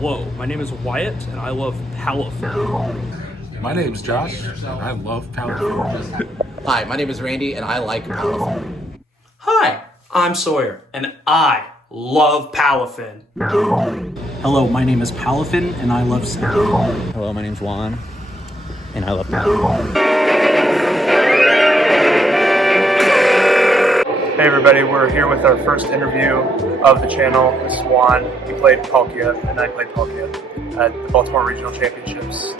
Hello, my name is Wyatt, and I love Palafin. My name's Josh, and I love Palkia. Hi, my name is Randy, and I like Palafin. Hi, I'm Sawyer, and I love Palafin. Hello, my name is Palafin, and I love Sam. Hello, my name's Juan, and I love Palkia. Hey everybody, we're here with our first interview of the channel. This is Juan. He played Palkia, and I played Palkia at the Baltimore Regional Championships.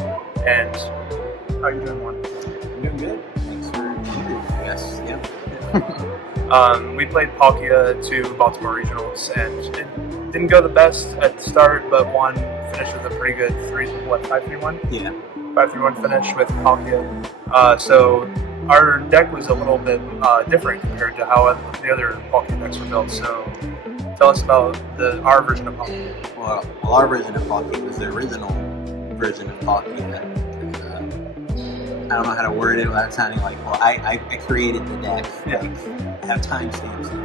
And how are you doing, Juan? I'm doing good. Thanks for Yes, yeah. We played Palkia to Baltimore Regionals, and it didn't go the best at the start, but Juan finished with a pretty good 5-3-1? Yeah. 5-3-1 finish with Palkia. So our deck was a little bit different compared to how the other Palkia decks were built. So tell us about our version of Palkia. Well, our version of Palkia was the original version of Palkia. I don't know how to word it without sounding like, well, I created the deck. Yeah. Like, I have timestamps and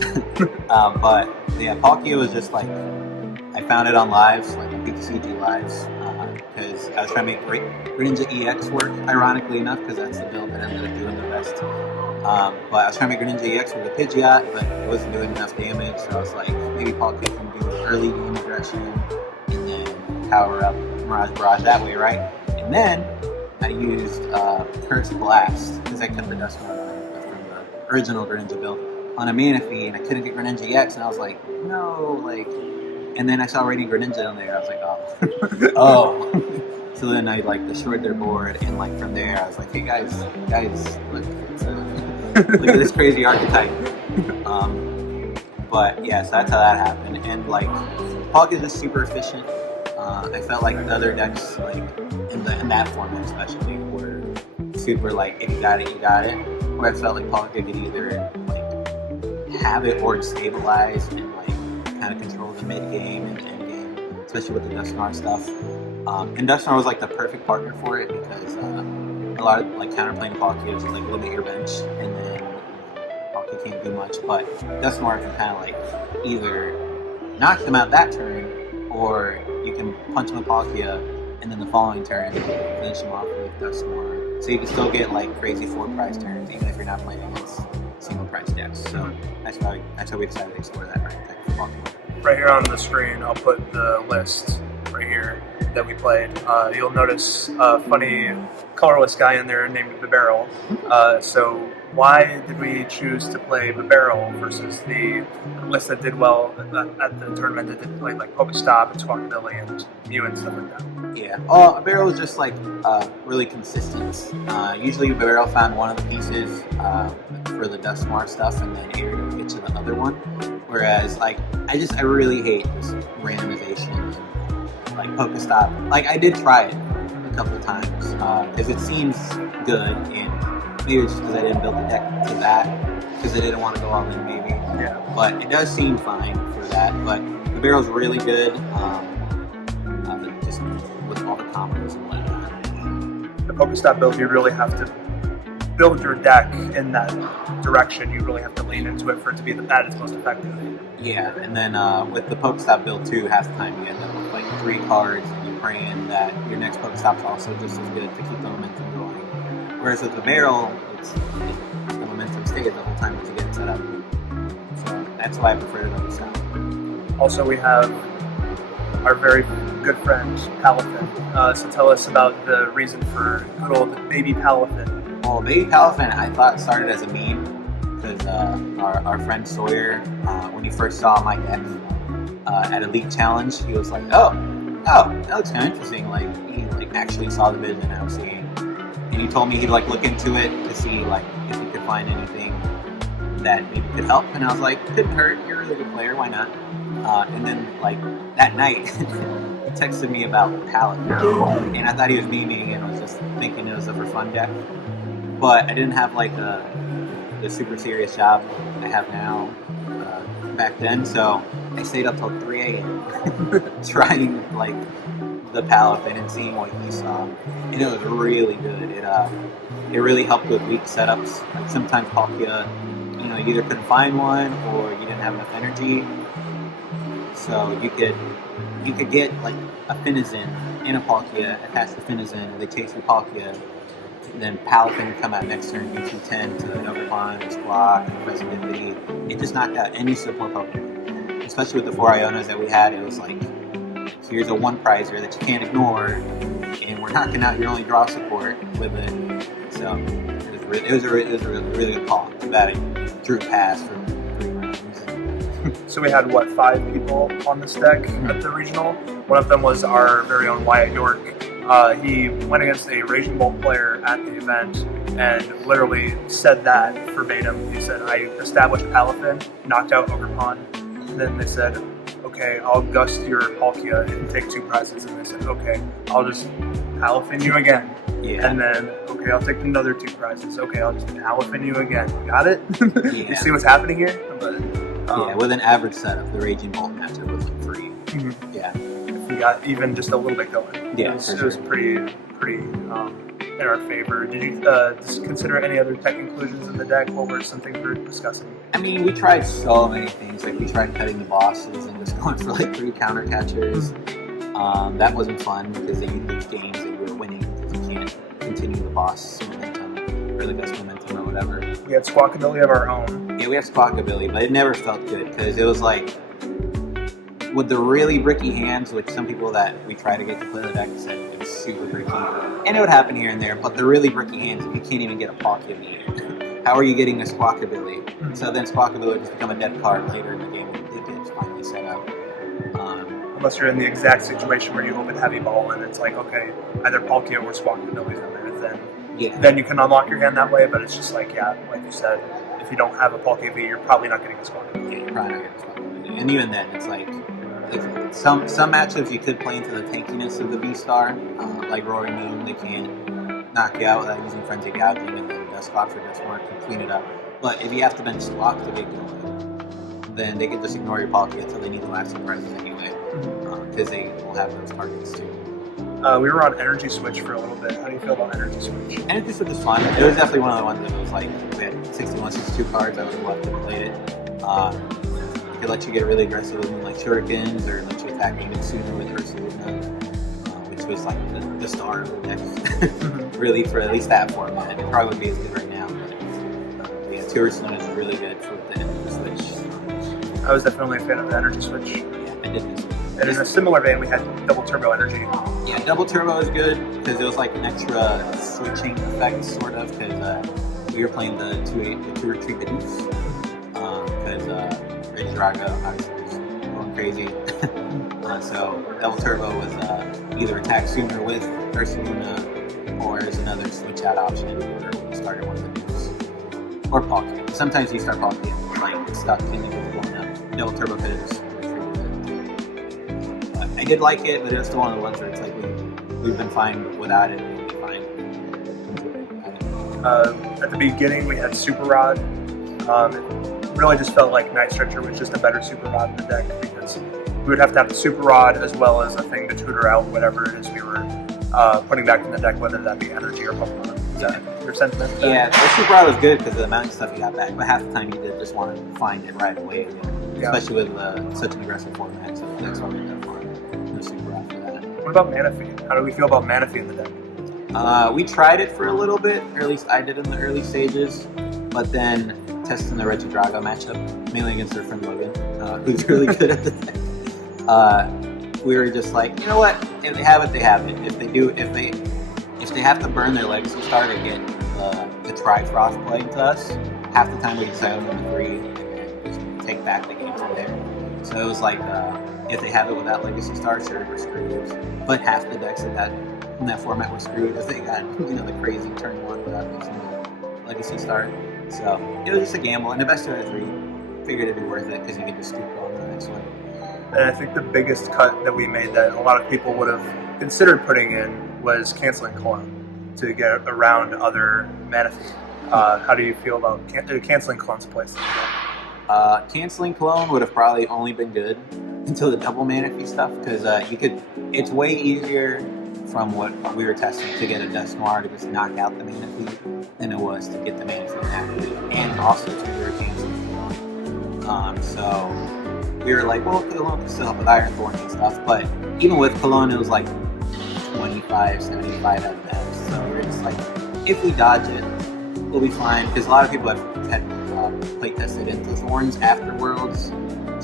everything. But yeah, Palkia was just like, I found it on lives, like PTCG lives, because I was trying to make Greninja EX work, ironically enough, because that's the build that ended up doing the best. But I was trying to make Greninja EX with a Pidgeot, but it wasn't doing enough damage, so I was like, maybe Palkia can do early game aggression, and then power up Mirage Barrage that way, right? And then I used Curse Blast, because I kept the Dust Run from the original Greninja build, on a Mana Feed, and I couldn't get Greninja EX, and I was like, no, like... And then I saw Radiant Greninja on there. I was like, oh, oh. So then I like destroyed their board, and like from there I was like, hey guys, look, look at this crazy archetype. But yeah, so that's how that happened. And like, Palkia is just super efficient. I felt like the other decks, like in that format especially, were super like, if you got it, you got it. Where I felt like Palkia could either like have it or stabilize and kind of control the mid game and end game, especially with the Dusknoir stuff. And Dusknoir was like the perfect partner for it because a lot of like counterplaying Palkia is like limit your bench, and then Palkia can't do much. But Dusknoir can kind of like either knock them out that turn, or you can punch them with Palkia, and then the following turn finish them off with Dusknoir. So you can still get like crazy 4-prize turns even if you're not playing against single price decks. So that's why we decided to explore that archetype for Palkia. Right here on the screen, I'll put the list right here that we played. You'll notice a funny colorless guy in there named Bibarel. So why did we choose to play Bibarel versus the list that did well at the tournament that did play like Pokestop and Squawkabilly and Mew and stuff like that? Yeah, Bibarel was just like really consistent. Usually Bibarel found one of the pieces for the Dusknoir stuff, and then Air would get to the other one. Whereas, like, I really hate this randomization and, like, Pokestop. Like, I did try it a couple of times, because it seems good, and maybe it's just because I didn't build the deck to that, because I didn't want to go all in, maybe. Yeah. But it does seem fine for that, but the barrel's really good, just with all the combos and whatnot. The Pokestop build, you really have to build your deck in that direction. You really have to lean into it for it to be at its most effective. Yeah, and then with the Pokestop build too, half the time you end up with like 3 cards, and you're praying that your next Pokestop's also just as good to keep the momentum going. Whereas with the barrel, the momentum stays the whole time once you get it set up. So that's why I prefer the Pokestop. Also, we have our very good friend Palafin. So tell us about the reason for good old baby Palafin. Well, baby Palafin, I thought started as a meme because our friend Sawyer, when he first saw my deck at a league challenge, he was like, "Oh, that looks kind of interesting." Like he like actually saw the vision I was seeing, and he told me he'd like look into it to see like if he could find anything that maybe could help. And I was like, "Couldn't hurt. You're a really good player. Why not?" And then like that night, he texted me about Palkia, and I thought he was memeing and was just thinking it was a for fun deck. But I didn't have like the super serious job I have now back then, so I stayed up till 3 a.m. trying like the Palafin and seeing what he saw, and it was really good. It really helped with weak setups. Like sometimes Palkia, you either couldn't find one or you didn't have enough energy, so you could you could get like a Finizen and a Palkia, attach the Finizen, they chase the Palkia, then Palafin would come out next turn, do 210 to Overpon, Squawk, President. It just knocked out any support Pokemon. Especially with the 4 Ionas that we had, it was like, here's a 1 prizer that you can't ignore, and we're knocking out your only draw support with it. So it was a really good call. That it drew past for 3 rounds. So we had, 5 people on this deck at the regional. One of them was our very own Wyatt York. He went against a Raging Bolt player at the event and literally said that verbatim. He said, I established Palafin, knocked out Overpon, and then they said, okay, I'll gust your Palkia and take 2 prizes. And they said, okay, I'll just Palafin you again. Yeah. And then, okay, I'll take another 2 prizes. Okay, I'll just Palafin you again. Got it? Yeah. You see what's happening here? But, yeah, with an average setup, the Raging Bolt matchup was like 3. Mhm. Yeah. We got even just a little bit going. Yeah, it was pretty in our favor. Did you just consider any other tech inclusions in the deck? What were some things we were discussing? I mean, we tried so many things. Like, we tried cutting the bosses and just going for like 3 counter catchers. That wasn't fun because then you lose games and you were winning because you can't continue the boss momentum or the best momentum or whatever. We had Squawkability of our own. Yeah, we have Squawkability, but it never felt good because it was like, with the really bricky hands, which some people that we try to get to play the deck said it was super bricky, and it would happen here and there, but the really bricky hands, you can't even get a Palkia meter. How are you getting a Squawkability? Mm-hmm. So then Squawkability just become a dead card later in the game when it gets finally set up. Unless you're in the exact situation where you open Heavy Ball and it's like, okay, either Palkia or Squawkability in there, then you can unlock your hand that way, but it's just like, yeah, like you said, if you don't have a Palkia V, you're probably not getting a Squawkability. Yeah, you're probably not getting a Squawkability. And even then, it's like, some matchups you could play into the tankiness of the VSTAR, like Roaring Moon, they can't knock you out without using Frenzy Gouging, and then Dusclock for Dustmark can clean it up. But if you have to bench Squawk to get going, then they can just ignore your Palkia until they need the last 2 prizes anyway, because they will have those targets too. We were on Energy Switch for a little bit. How do you feel about Energy Switch? Energy Switch was fun. It was definitely one of the ones that was like, we had 61, 62 cards, I would have loved to have played it. It let you get really aggressive with like Shurikens, or let you attack even sooner with Ursaluna, which was like the star of the deck, really, for at least that format. It probably would be as good right now, but yeah, 2 Ursaluna is really good for the Energy Switch. I was definitely a fan of the Energy Switch. Yeah, I did this. And in a similar vein, we had Double Turbo Energy. Yeah, Double Turbo is good because it was like an extra switching effect, sort of, because we were playing the 2 retreat Bidoof, because Drago obviously was going crazy. So Double Turbo was either attack sooner with Ursaluna, or as another switch out option where you started one of the moves. Or Palkia. Sometimes you start Palkia like stuck and it was blowing up. Double Turbo could have just retreated it. But I did like it, but it was still one of the ones where it's like we've been fine without it, and we'll be fine. At the beginning, we had Super Rod. It really just felt like Night Stretcher was just a better Super Rod in the deck, because we would have to have the Super Rod as well as a thing to tutor out whatever it is we were putting back in the deck, whether that be energy or Pokemon. Is that your sentiment? Yeah, the Super Rod was good because of the amount of stuff you got back, but half the time you did just want to find it right away again, especially with such an aggressive format, so that's why we got the Super Rod for that. What about Manaphy? How do we feel about Manaphy in the deck? We tried it for a little bit, or at least I did in the early stages, but then testing the Regidrago matchup, mainly against our friend Logan, who's really good at the deck. We were just like, you know what? If they have it, they have it. If they have to burn their legacy star to get the Trifrost play to us, half the time we can sell them to 3 and then just take back the game from there. So it was like, if they have it without legacy star, sure, we're screwed. But half the decks in that format were screwed if they got the crazy turn 1 without using the legacy star. So it was just a gamble, and the best 2 out of 3 figured it'd be worth it because you could just scoop on the next one. And I think the biggest cut that we made that a lot of people would have considered putting in was canceling Clone to get around other Manaphy. How do you feel about canceling Clone's place? Canceling Clone would have probably only been good until the double Manaphy stuff, because it's way easier from what we were testing to get a Dust Noir to just knock out the Manaphy than it was to get the Manaphy naturally, and also to do a canceling Clone. So we were like, well, Cologne can still help with Iron Thorns and stuff, but even with Cologne, it was like 25, 75 at best. So we're just like, if we dodge it, we'll be fine. Because a lot of people had play tested into Thorns after Worlds,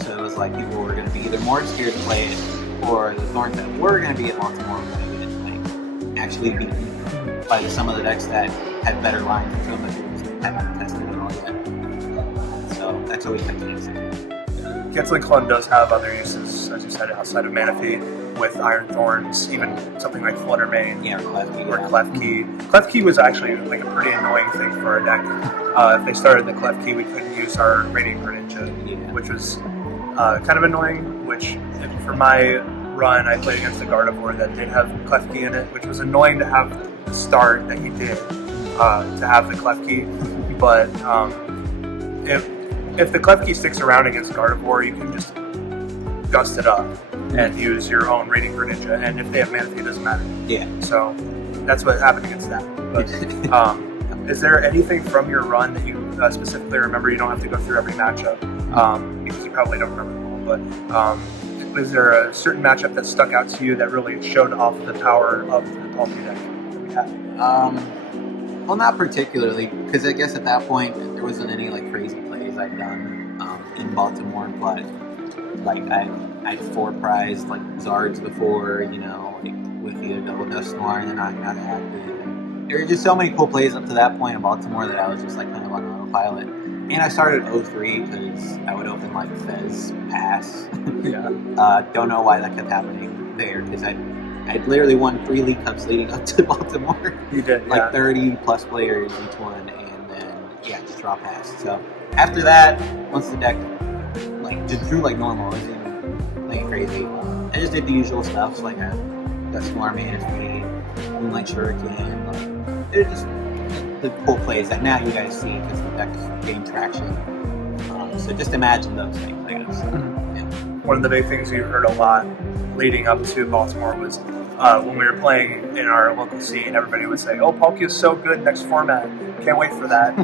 so it was like people were going to be either more scared to play it, or the Thorns that were going to be at Baltimore were going to get like actually beaten by some of the decks that had better lines and some that people just haven't tested at all yet. So that's always kept it easy. Gatling Clone does have other uses, as you said, outside of Manaphy, with Iron Thorns, even something like Fluttermane. Yeah, or Clef Key. Clef Key was actually like a pretty annoying thing for a deck. If they started the Clef Key, we couldn't use our Radiant Greninja, which was kind of annoying, which for my run, I played against a Gardevoir that did have Clef Key in it, which was annoying to have the start that he did, to have the Clef Key. But if the Clef Key sticks around against Gardevoir, you can just gust it up and use your own Radiant Greninja, and if they have Manaphy, it doesn't matter. Yeah. So that's what happened against that. But is there anything from your run that you specifically remember? You don't have to go through every matchup, because you probably don't remember them all, but was there a certain matchup that stuck out to you that really showed off the power of the Palkia deck that we had? Well, not particularly, because I guess at that point there wasn't any like crazy plays I've done in Baltimore, but like I'd four prized like Zards before, you know, like with the double Dust Noir and then knocking out active. And there were just so many cool plays up to that point in Baltimore that I was just like kind of on autopilot. And I started at 03 because I would open like Fez Pass. Yeah. Don't know why that kept happening there, because I'd literally won 3 League Cups leading up to Baltimore. You did, like yeah. 30 plus players each one, and then yeah, just draw past. So after that, once the deck like just drew like normal, I wasn't even playing crazy. I just did the usual stuff, so like I Dust Noir Manaphy, Moonlight Shuriken, like they're just the cool plays that now you guys see because the deck gained traction. So just imagine those things, I guess. Yeah. One of the big things we heard a lot leading up to Baltimore was when we were playing in our local scene, everybody would say, "Oh, Palkia is so good next format. Can't wait for that."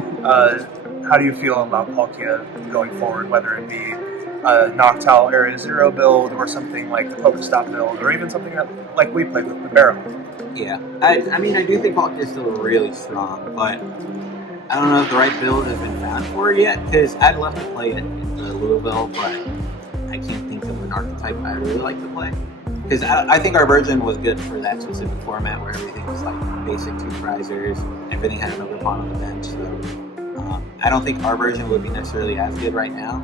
How do you feel about Palkia going forward, whether it be a Noctowl Area Zero build or something like the Pokestop build, or even something that like we played with the Barrel? Yeah, I mean, I do think Palkia is still really strong, but I don't know if the right build has been found for it yet, because I'd love to play it in the Louisville, but I can't think of an archetype I really like to play. Because I think our version was good for that specific format where everything was like basic 2 prizers, everything had another pawn on the bench. So I don't think our version would be necessarily as good right now.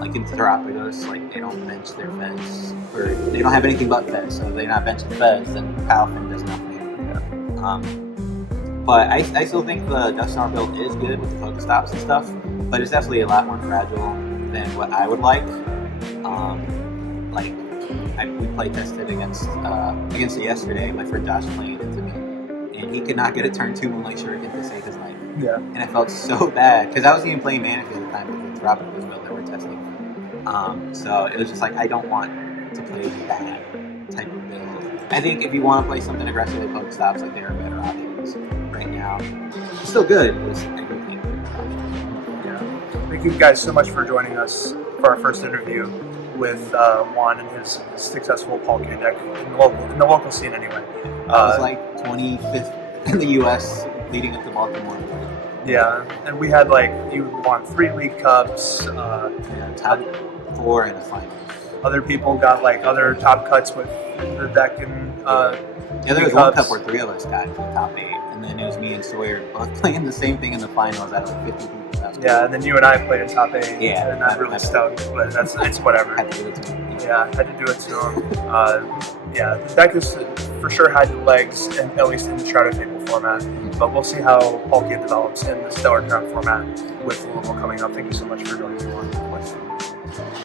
Like in Terrapagos, like they don't bench their Fez, or they don't have anything but Fez, so if they're not benching Fez, then Palafin does nothing. But I still think the Dust Noir build is good with the Pokestops and stuff, but it's definitely a lot more fragile than what I would like. We play tested against it yesterday. My friend Josh played into me, and he could not get a turn 2 Moonlight Shuriken to save his life. Yeah. And I felt so bad because I wasn't even playing Manaphy at the time with the Tropical build that we're testing. So it was just like I don't want to play that type of build. I think if you want to play something aggressive with Pokestops, like there are better options right now. It's still good, but it's everything. Yeah. Thank you guys so much for joining us for our first interview with Juan and his successful Palkia deck in the local scene anyway. I was like 25th in the U.S. leading up to Baltimore. Yeah, and we had you won 3 League Cups. Top 4 in the finals. Other people got other top cuts with the deck and yeah, there was one cup where 3 of us got to the top 8, and then it was me and Sawyer both playing the same thing in the finals out of 50 people. Yeah, and then you and I played in top 8. Yeah, and that really stunk, but it's whatever. Had to do it to him. Yeah, had to do it to him. Yeah, the deck is for sure had legs, at least in the Shadow Table format. But we'll see how Palkia develops in the Stellar Crown format with Louisville coming up. Thank you so much for joining us.